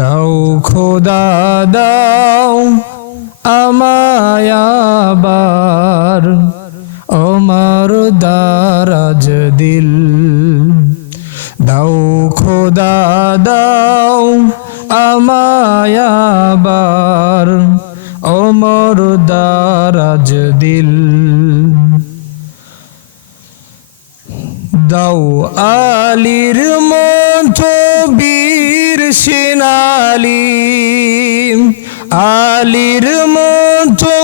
দাও খোদা দাও আমায় আবার আমার দারাজ দিল। দাও খোদা দাও আমায় আবার আমার দারাজ দিল। দাও আলীর মতো বীর সেনালী, আলীর মতো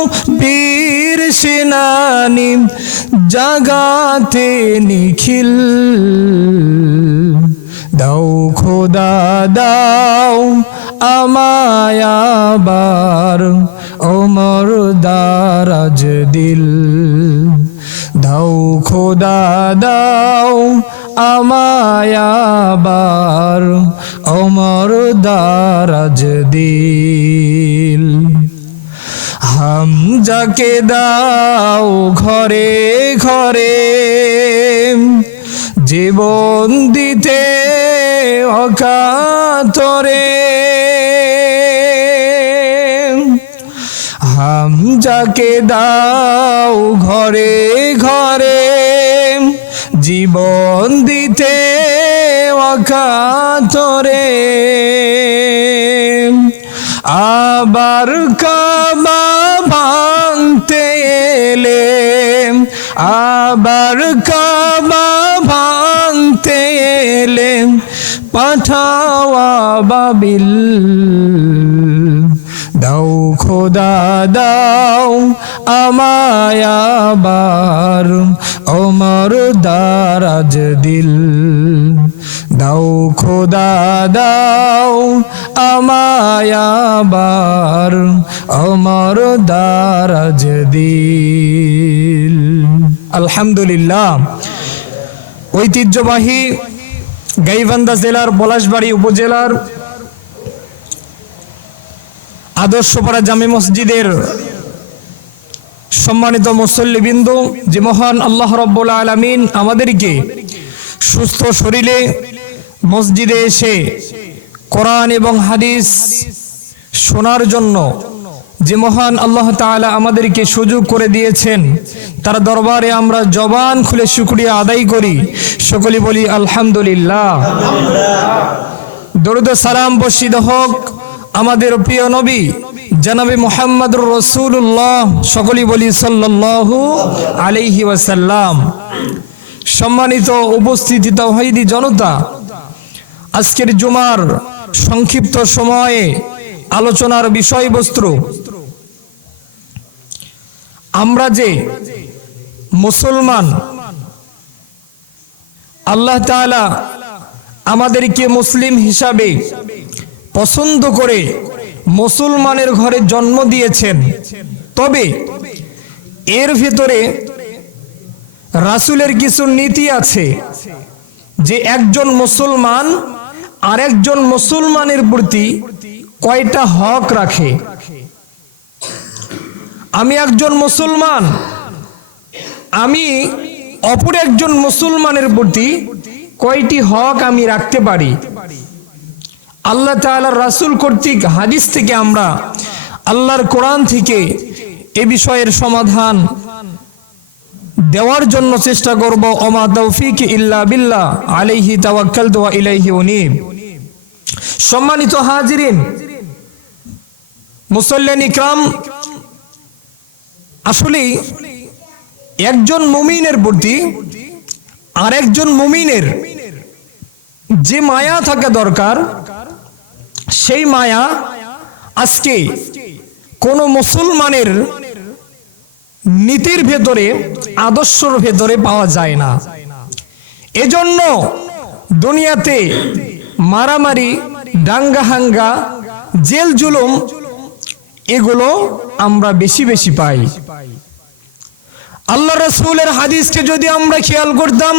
বীর সেনানী জাগাতে নিখিল। দাও খোদা দাও আমায় আবার ওমর দারাজ দিল। দাও খোদা দাও আমায় আবার ওমর দারাজ দিল। হামজাকে দাও ঘরে ঘরে জীবন দিতে অকাতরে। হামজাকে দাও ঘরে ঘরে জীবন দিতে অকাতরে। আবার কাবা ভাঙতে এলে, আবার কাবা ভাঙতে এলে পাঠাওয়া বাবিল। দাও খোদা দাও আমায় আবার ওমর দারাজ দিল। দাও খোদা দাও আমায় আবার ওমর দারাজ দিল। আলহামদুলিল্লাহ, ঐতিহ্যবাহী গাইবান্ধা জেলার পলাশবাড়ী উপজেলার আদর্শপাড়া জামে মসজিদের সম্মানিত মুসল্লিবৃন্দ, যে মহান আল্লাহ রাব্বুল আলামিন আমাদেরকে সুস্থ শরীরে মসজিদে এসে কোরআন এবং হাদিস শোনার জন্য যে মহান আল্লাহ তাআলা আমাদেরকে সুযোগ করে দিয়েছেন, তার দরবারে আমরা জবান খুলে শুকরিয়া আদায় করি। সকলে বলি আলহামদুলিল্লাহ। দরুদ ও সালাম বর্ষিত হোক আমাদের প্রিয় নবী জনাবে মুহাম্মদুর রাসূলুল্লাহ, সকলে বলি সাল্লাল্লাহু আলাইহি ওয়াসাল্লাম। সম্মানিত উপস্থিতি তাওহীদি জনতা, আজকের জুমার সংক্ষিপ্ত সময়ে আলোচনার বিষয়বস্তু, আমরা যে মুসলমান, আল্লাহ তাআলা আমাদেরকে মুসলিম হিসাবে পছন্দ করে মুসলমানের ঘরে জন্ম দিয়েছেন। তবে এর ভিতরে রাসূলের কিছু নীতি আছে, যে একজন মুসলমান আরেকজন মুসলমানের প্রতি কয়টা হক রাখে। আমি একজন মুসলমান, আমি অপর একজন মুসলমানের প্রতি কয়টি হক আমি রাখতে পারি। আল্লাহ তাআলার রাসূল কর্তৃক হাদিস থেকে আমরা আল্লাহর কোরআন থেকে এ বিষয়ের সমাধান দেওয়ার জন্য চেষ্টা করব। ওমা তৌফিক ইল্লা বিল্লাহ, আলাইহি তাওয়াক্কালতু ওয়া ইলাইহি উনীব। সম্মানিত হাজিরিন, মুসল্লিন ইকরাম, আসলে একজন মুমিনের প্রতি আরেকজন মুমিনের যে মায়া থাকা দরকার, সেই মায়া আজকে কোন মুসলমানের নীতির ভেতরে, আদর্শের ভেতরে পাওয়া যায় না। এজন্য দুনিয়াতে মারামারি, দাঙ্গা-হাঙ্গা, জেল জুলুম এগুলো আমরা বেশি বেশি পাই। আল্লাহ রাসূলের হাদিসকে যদি আমরা খেয়াল করতাম,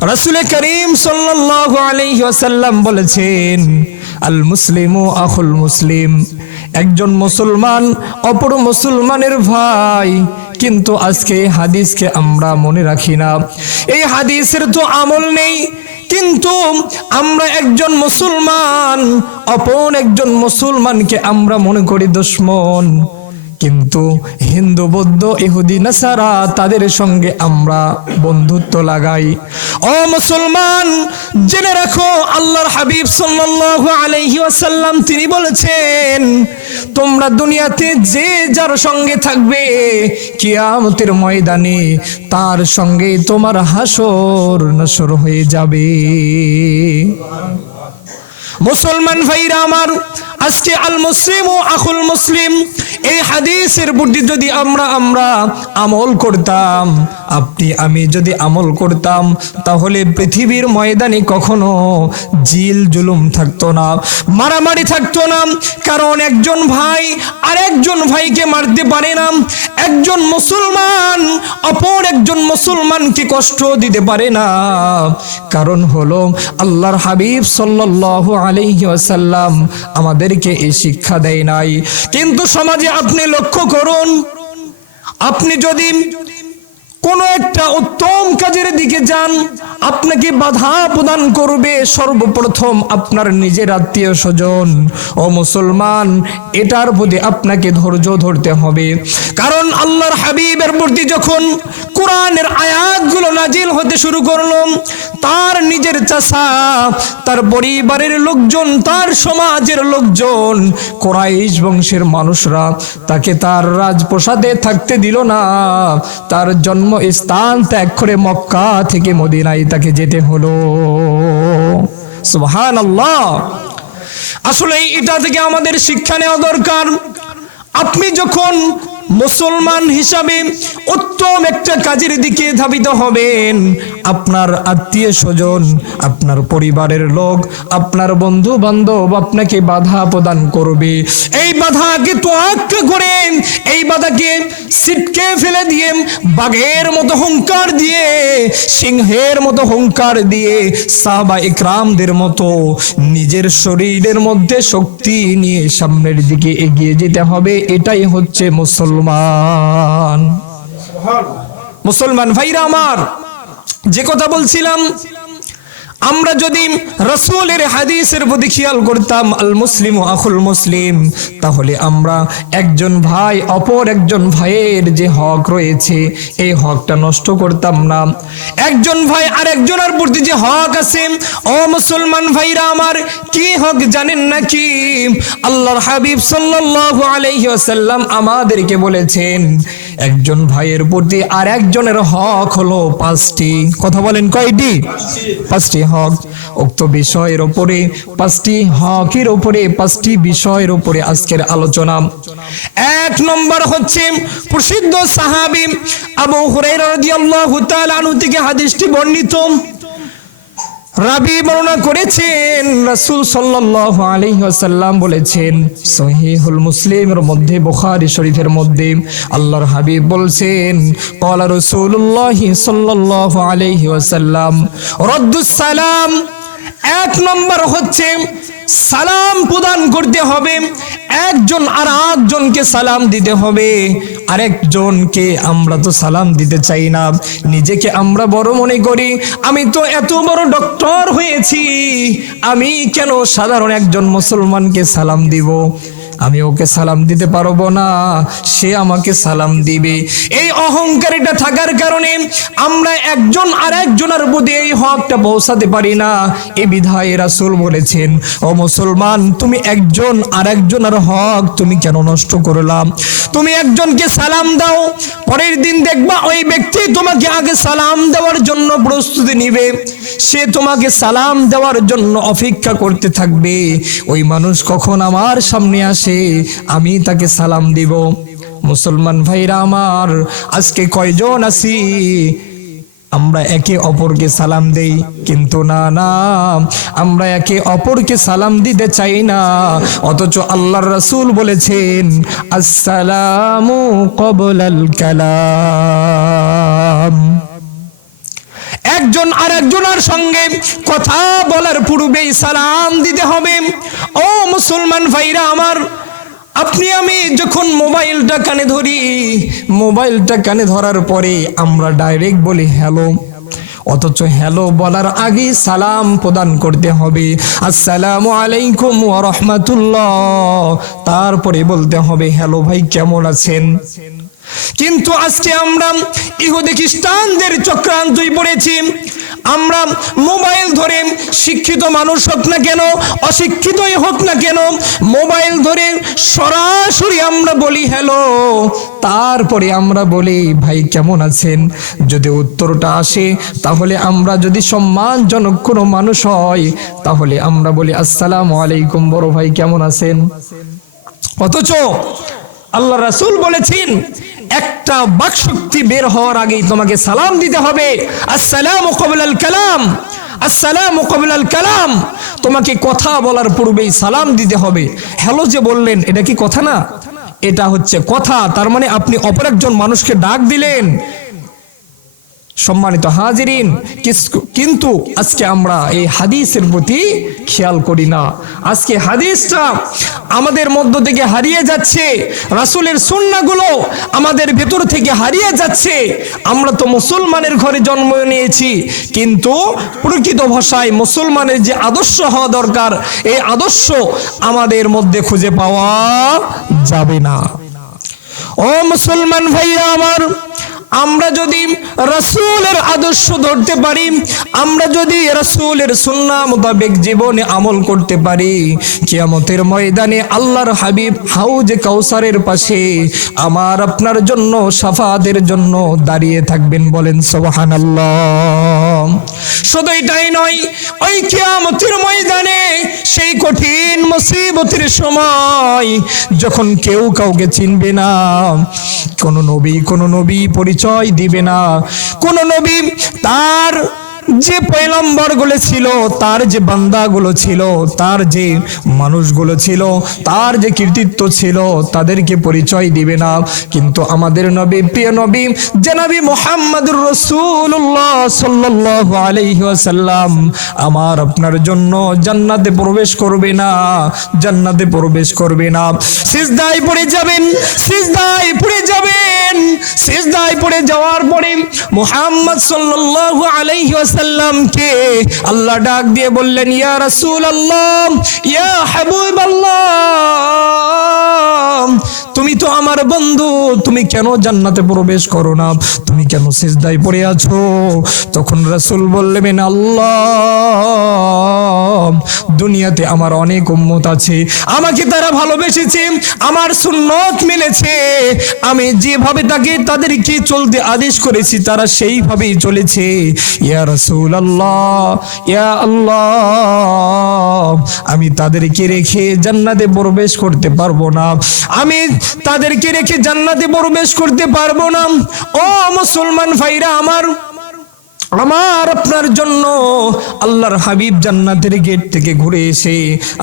রাসূল করিম সাল্লাল্লাহু আলাইহি ওয়াসাল্লাম বলেছেন, আল মুসলিমু আখুল মুসলিম, একজন মুসলমান অপর মুসলমানের ভাই। কিন্তু আজকে হাদিসকে আমরা মনে রাখি না, এই হাদিসের তো আমল নেই, কিন্তু আমরা একজন মুসলমান অপর একজন মুসলমানকে আমরা মনে করি দুশমন, কিন্তু হিন্দু বৌদ্ধ ইহুদি নাসারা তাদের সঙ্গে আমরা বন্ধুত্ব লাগাই। ও মুসলমান, জেনে রাখো আল্লাহর হাবিব সাল্লাল্লাহু আলাইহি ওয়াসাল্লাম তিনি বলেছেন, তোমরা দুনিয়াতে যে যার সঙ্গে থাকবে কিয়ামতের ময়দানে তার সঙ্গে তোমার হাসর নাসর হয়ে যাবে। মুসলমান ভাইরা আমার, আজকে আল মুসলিম ও আখুল মুসলিম এই হাদিসের বুদ্ধি যদি আমরা আমল করতাম, আপনি আমি যদি আমল করতাম, তাহলে পৃথিবীর ময়দানে কখনো জিল জুলুম থাকতো না, মারামারি থাকতো না। কারণ একজন ভাই আরেকজন ভাইকে মারতে পারে না, একজন মুসলমান অপর একজন মুসলমানকে কষ্ট দিতে পারে না। কারণ হলো আল্লাহর হাবিব সাল্লাল্লাহু আলাইহি ওয়াসাল্লাম আমাদেরকে এই শিক্ষা দেয় নাই। কিন্তু সমাজে আপনি লক্ষ্য করুন, আপনি যদি কোন একটা উত্তম কাজের দিকে যান, আপনাকে বাধা প্রদান করবে সর্বপ্রথম আপনার নিজের আত্মীয় স্বজন। ও মুসলমান, এটার প্রতি আপনাকে ধৈর্য ধরতে হবে। কারণ আল্লাহর হাবিবের প্রতি যখন কোরআনের আয়াতগুলো নাজিল হতে শুরু করলো, তার নিজের চাচা, তার পরিবারের লোকজন, তার সমাজের লোকজন, কুরাইশ বংশের মানুষরা তাকে তার রাজপ্রাসাদে থাকতে দিল না। তার জন্ম স্থান ত্যাগ করে মক্কা থেকে মদিনায় তাকে যেতে হলো। সুবহানাল্লাহ। আসলে এটা থেকে আমাদের শিক্ষা নেওয়া দরকার। আপনি যখন মুসলমান হিসাবে উত্তম একটা কাজের দিকে ধাবিত হবেন, আপনার আত্মীয় স্বজন, আপনার পরিবারের লোক, আপনার বন্ধু বান্ধব আপনাকে বাধা প্রদান করবে। এই বাধাকে তোয়াক্কা করে, এই বাধাকে ছিটকে ফেলে দিয়ে, বাঘের মতো হুঙ্কার দিয়ে, সিংহের মতো হুঙ্কার দিয়ে, সাহাবা ইকরামদের মতো নিজের শরীরের মধ্যে শক্তি নিয়ে সামনের দিকে এগিয়ে যেতে হবে। এটাই হচ্ছে মুসলমান ভাইরা আমার। যে কথা বলছিলাম, আমরা যদি রাসূলের হাদিসের প্রতি খেয়াল করতাম, আল মুসলিম ও আখুল মুসলিম, তাহলে আমরা একজন ভাই অপর একজন ভাইয়ের যে হক রয়েছে এই হকটা নষ্ট করতাম না। একজন ভাই আরেকজনের প্রতি যে হক আছে, ও মুসলমান ভাইরা আমার, কি হক জানেন নাকি? আল্লাহর হাবিব সাল্লাল্লাহু আলাইহি ওয়াসাল্লাম আমাদেরকে বলেছেন, একজন ভাইয়ের প্রতি আর একজনের হক হলো 5টি। কথা বলেন, কয়টি? 5টি হক। উক্ত বিষয়ের উপরে 5টি হকের উপরে 5টি বিষয়ের উপরে আজকের আলোচনা। 1 নম্বর হচ্ছে প্রসিদ্ধ সাহাবী আবু হুরায়রা রাদিয়াল্লাহু তাআলা আনহু থেকে হাদিসটি বর্ণিত। রাবি বর্ণনা করেছেন, রাসূল সাল্লাল্লাহু আলাইহি ওয়াসাল্লাম বলেছেন, সহিহুল মুসলিমের মধ্যে, বুখারী শরীফের মধ্যে আল্লাহর হাবিব বলছেন, ক্বালা রাসূলুল্লাহি সাল্লাল্লাহু আলাইহি ওয়াসাল্লাম রাদ্দুস সালাম। 1 নম্বর হচ্ছে সালাম প্রদান করতে হবে। একজন আর একজনকে সালাম দিতে হবে। আরেকজনকে আমরা তো সালাম দিতে চাই না, নিজেকে আমরা বড় মনে করি। আমি তো এত বড় ডক্টর হয়েছি, আমি কেন সাধারণ একজন মুসলমানকে সালাম দিব? আমি ওকে সালাম দিতে পারবো না, সে আমাকে সালাম দিবে। এই অহংকারটা থাকার কারণে আমরা একজন আরেকজনের প্রতি এই হকটা পৌঁছাতে পারি না। এই বিধায় রাসূল বলেছেন, ও মুসলমান, তুমি একজন আরেকজনের হক তুমি কেন নষ্ট করলাম? তুমি একজনকে সালাম দাও, পরের দিন দেখবা ওই ব্যক্তি তোমাকে আগে সালাম দেওয়ার জন্য প্রস্তুতি নিবে, সে তোমাকে সালাম দেওয়ার জন্য অপেক্ষা করতে থাকবে। ওই মানুষ কখন আমার সামনে আসে আমি তাকে সালাম দিব। মুসলমান ভাইরা আমার, আজকে কয়জন আছি আমরা একে অপরকে সালাম দেই? কিন্তু না, আমরা একে অপরকে সালাম দিতে চাই না। অথচ আল্লাহর রাসূল বলেছেন, আসসালামু ক্বাবলাল কালাম। একজন আরেকজনের সঙ্গে কথা বলার পূর্বেই সালাম দিতে হবে। ও মুসলমান ভাইরা আমার, আপনি আমি যখন মোবাইলটা কানে ধরি, মোবাইলটা কানে ধরার পরে আমরা ডাইরেক্ট বলি হ্যালো। অথচ হ্যালো বলার আগে সালাম প্রদান করতে হবে, আসসালামু আলাইকুম ওয়া রাহমাতুল্লাহ, তারপরে বলতে হবে হ্যালো ভাই কেমন আছেন। কিন্তু আজকে আমরা ইহুদি খ্রিস্টানদের চক্রান্তই পড়েছি। আমরা মোবাইল ধরে, শিক্ষিত মানুষ হোক না কেন, অশিক্ষিতই হোক না কেন, মোবাইল ধরে সরাসরি আমরা বলি হ্যালো, তারপরে আমরা বলি ভাই কেমন আছেন। যদি উত্তরটা আসে, তাহলে আমরা যদি সম্মানজনক কোনো মানুষ হয়, তাহলে আমরা বলি আসসালামু আলাইকুম বড় ভাই কেমন আছেন। অথচ আল্লাহ রাসূল বলেছেন একটা বাকশক্তি বের হওয়ার আগেই তোমাকে সালাম দিতে হবে, আসসালামু ক্বাবলাল কালাম, আসসালামু ক্বাবলাল কালাম, তোমাকে কথা বলার পূর্বেই সালাম দিতে হবে। হ্যালো যে বললেন, এটা কি কথা না? এটা হচ্ছে কথা। তার মানে আপনি অপর একজন মানুষকে ডাক দিলেন। সম্মানিত হাজিরিন, কিন্তু আজকে আমরা এই হাদিসের প্রতি খেয়াল করি না। আজকে হাদিসটা আমাদের মধ্য থেকে হারিয়ে যাচ্ছে, রাসূলের সুন্নাহগুলো আমাদের ভেতর থেকে হারিয়ে যাচ্ছে। আমরা তো মুসলমানের ঘরে জন্ম নিয়েছি, কিন্তু প্রকৃত ভাষায় মুসলমানের যে আদর্শ হওয়া দরকার, এই আদর্শ আমাদের মধ্যে খুঁজে পাওয়া যাবে না। ও মুসলমান ভাইরা আমার, আমরা যদি রাসূলের আদর্শ ধরতে পারি, আমরা যদি রাসূলের সুন্নাহ মোতাবেক জীবনে আমল করতে পারি, কিয়ামতের ময়দানে আল্লাহর হাবিব হাউজে কাউসারের পাশে আমার আপনার জন্য শাফাতের জন্য দাঁড়িয়ে থাকবেন। বলেন সুবহানাল্লাহ। শুধু এটাই নয়, ওই কিয়ামতের ময়দানে সেই কঠিন মুসিবতের সময় যখন কেউ কাউকে চিনবে না, কোন নবী পরিচয় দিবে না, কোন নবী তার যে পয়গম্বরগুলো ছিল, তার যে বান্দাগুলো ছিল, তার যে মানুষগুলো ছিল, তার যে কৃতিত্ব ছিল, তাদেরকে পরিচয় দিবে না। কিন্তু আমাদের নবী, প্রিয় নবী জনাবি মুহাম্মদুর রাসূলুল্লাহ সাল্লাল্লাহু আলাইহি ওয়াসাল্লাম আমার আপনার জন্য জান্নাতে প্রবেশ করবে না, জান্নাতে প্রবেশ করবে না। সিজদায় পড়ে যাবেন, সিজদায় পড়ে যাবেন, সিজদায় পড়ে যাওয়ার পরে মুহাম্মদ সাল্লাল্লাহু আলাইহি ওয়াসাল্লামকে আল্লাহ ডাক দিয়ে বললেন, ইয়া রাসূলুল্লাহ, ইয়া হাবিবাল্লাহ, তুমি তো আমার বন্ধু, তুমি কেন জান্নাতে প্রবেশ করো না, তুমি কেন সিজদায় পড়ে আছো? তখন রাসূল বললেন, আল্লাহ, দুনিয়াতে আমার অনেক উম্মত আছে, আমাকে তারা ভালোবেসেছে, আমার সুন্নত মেনেছে, আমি যেভাবে তাদেরকে চলতে আদেশ করেছি তারা সেইভাবেই চলেছে। ইয়া রাসূলুল্লাহ, ইয়া আল্লাহ, আমি তাদেরকে রেখে জান্নাতে প্রবেশ করতে পারবো না, আমি তাদেরকে রেখে জান্নাতে প্রবেশ করতে পারবো না। ও মুসলমান ভাইরা আমার, আমার আপনার জন্য আল্লাহর হাবিব জান্নাতের গেট থেকে ঘুরে এসে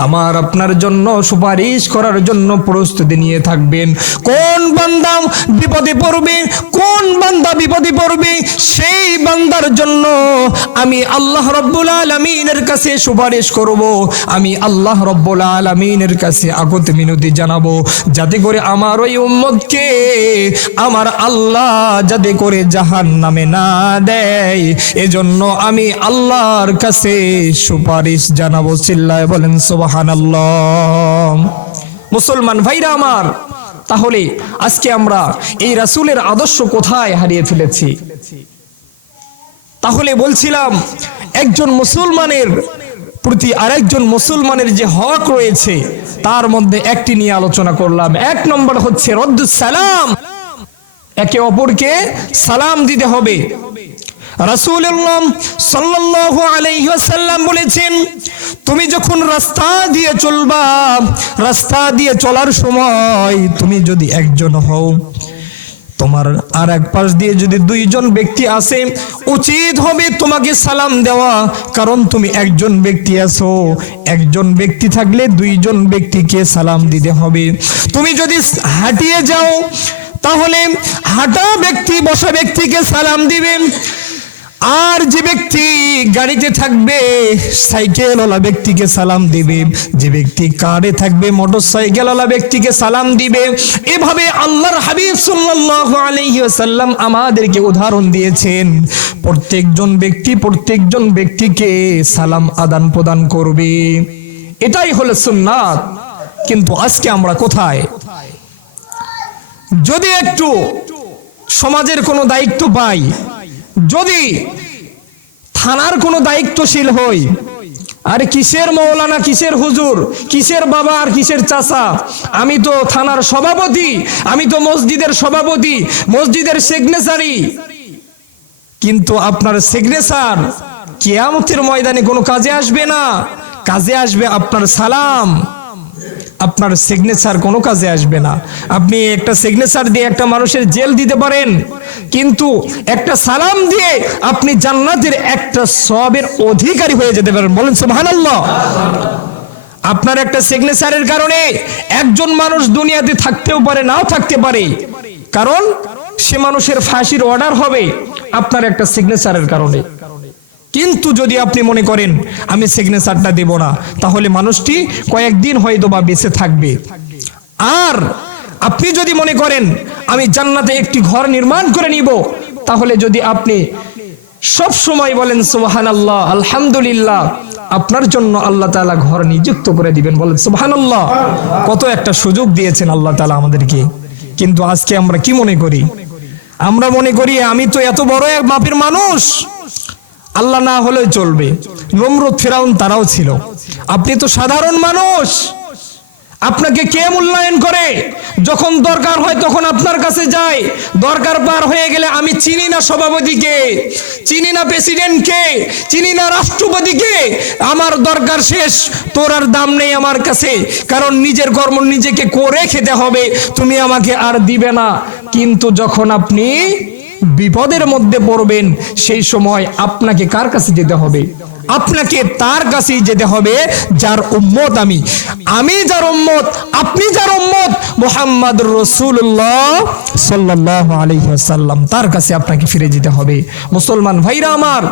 আমার আপনার জন্য সুপারিশ করার জন্য প্রস্তুতি নিয়ে থাকবেন। কোন বান্দা বিপদে পড়বে, কোন বান্দা বিপদে পড়বে, সেই বান্দার জন্য আমি আল্লাহ রাব্বুল আলামিনের কাছে সুপারিশ করব, আমি আল্লাহ রাব্বুল আলামিনের কাছে আগত মিনতি জানাবো, যাতে করে আমার ওই উম্মতকে আমার আল্লাহ যাতে করে জাহান্নামে না দেয়, এজন্য আমি আল্লাহর কাছে সুপারিশ জানাবো। চিল্লায় বলেন সুবহানাল্লাহ। মুসলমান ভাইরা আমার, তাহলে আজকে আমরা এই রাসূলের আদর্শ কোথায় হারিয়ে ফেলেছি? তাহলে বলছিলাম, একজন মুসলমানের প্রতি আরেকজন মুসলমানের যে হক রয়েছে তার মধ্যে একটি নিয়ে আলোচনা করলাম। এক নম্বর হচ্ছে রদ্দুস সালাম, একে অপরকে সালাম দিতে হবে। রাসূলুল্লাহ সাল্লাল্লাহু আলাইহি ওয়াসাল্লাম বলেছেন, তুমি যখন রাস্তা দিয়ে চলবা, রাস্তা দিয়ে চলার সময় তুমি যদি একজন হও, তোমার আর এক পাশ দিয়ে যদি দুইজন ব্যক্তি আসে, উচিত হবে তোমাকে সালাম দেওয়া, কারণ তুমি একজন ব্যক্তি আছো, একজন ব্যক্তি থাকলে দুইজন ব্যক্তিকে সালাম দিতে হবে। তুমি যদি হাঁটিয়ে যাও, তাহলে হাঁটা ব্যক্তি বসা ব্যক্তিকে সালাম দিবেন। আর যে ব্যক্তি গাড়িতে থাকবে সাইকেলওয়ালা ব্যক্তিকে সালাম দিবে, যে ব্যক্তি কারে থাকবে মোটর সাইকেলওয়ালা ব্যক্তিকে সালাম দিবে। এভাবে আল্লাহর হাবিব সাল্লাল্লাহু আলাইহি ওয়াসাল্লাম আমাদেরকে উদাহরণ দিয়েছেন। প্রত্যেকজন ব্যক্তিকে সালাম আদান প্রদান করবে, এটাই হলো সুন্নাত। কিন্তু আজকে আমরা কোথায়? যদি একটু সমাজের কোনো দায়িত্ব পাই, যদি থানার কোনো দায়িত্বশীল হই, আরে কিসের মৌলানা, কিসের হুজুর, কিসের বাবা আর কিসের চাচা, আমি তো থানার সভাপতি, আমি তো মসজিদের সভাপতি, মসজিদের সিগনেচারি। কিন্তু আপনার সিগনেচার কিয়ামতের ময়দানে কোনো কাজে আসবে না। কাজে আসবে আপনার সালাম, আপনার সিগনেচার কোনো কাজে আসবে না। আপনি একটা সিগনেচার দিয়ে একটা মানুষের জেল দিতে পারেন, কিন্তু একটা সালাম দিয়ে আপনি জান্নাতের একটা সওয়াবের অধিকারী হয়ে যেতে পারেন। বলেন সুবহানাল্লাহ। আপনার একটা সিগনেচারের কারণে একজন মানুষ দুনিয়াতে থাকতেও পারে, নাও থাকতে পারে, কারণ সে মানুষের ফাঁসির অর্ডার হবে আপনার একটা সিগনেচারের কারণে। কিন্তু যদি আপনি মনে করেন আমি সিগনেচারটা দেব না, তাহলে মানুষটি কয়েকদিন হয়তো বা বেঁচে থাকবে। আর আপনি যদি মনে করেন আমি জান্নাতে একটি ঘর নির্মাণ করে নিব, তাহলে যদি আপনি সব সময় বলেন সুবহানাল্লাহ, আলহামদুলিল্লাহ, আপনার জন্য আল্লাহ তাআলা ঘর নিযুক্ত করে দিবেন। বলেন সুবহানাল্লাহ। কত একটা সুযোগ দিয়েছেন আল্লাহ তাআলা আমাদেরকে। কিন্তু আজকে আমরা কি মনে করি? আমরা মনে করি আমি তো এত বড় এক মাপের মানুষ, আল্লাহ না হলেও চলবে। নমরুদ, ফিরাউন তারাও ছিল। আপনি তো সাধারণ মানুষ, আপনাকে কে মূল্যায়ন করে? যখন দরকার হয় তখন আপনার কাছে যায়, দরকার পার হয়ে গেলে আমি চিনি না সভাপতিকে, চিনি না প্রেসিডেন্টকে, চিনি না রাষ্ট্রপতিকে, আমার দরকার শেষ, তোর আর দাম নেই আমার কাছে, কারণ নিজের কর্ম নিজেকে করে খেতে হবে, তুমি আমাকে আর দিবে না। কিন্তু যখন আপনি বিপদের মধ্যে পড়বেন, সেই সময় আপনাকে কার কাছে যেতে হবে? আপনাকে তার কাছেই যেতে হবে যার উম্মত আমি যার উম্মত, আপনি যার উম্মত, মুহাম্মদুর রাসূলুল্লাহ সাল্লাল্লাহু আলাইহি ওয়াসাল্লাম, তার কাছে আপনাকে ফিরে যেতে হবে। মুসলমান ভাইরা আমার,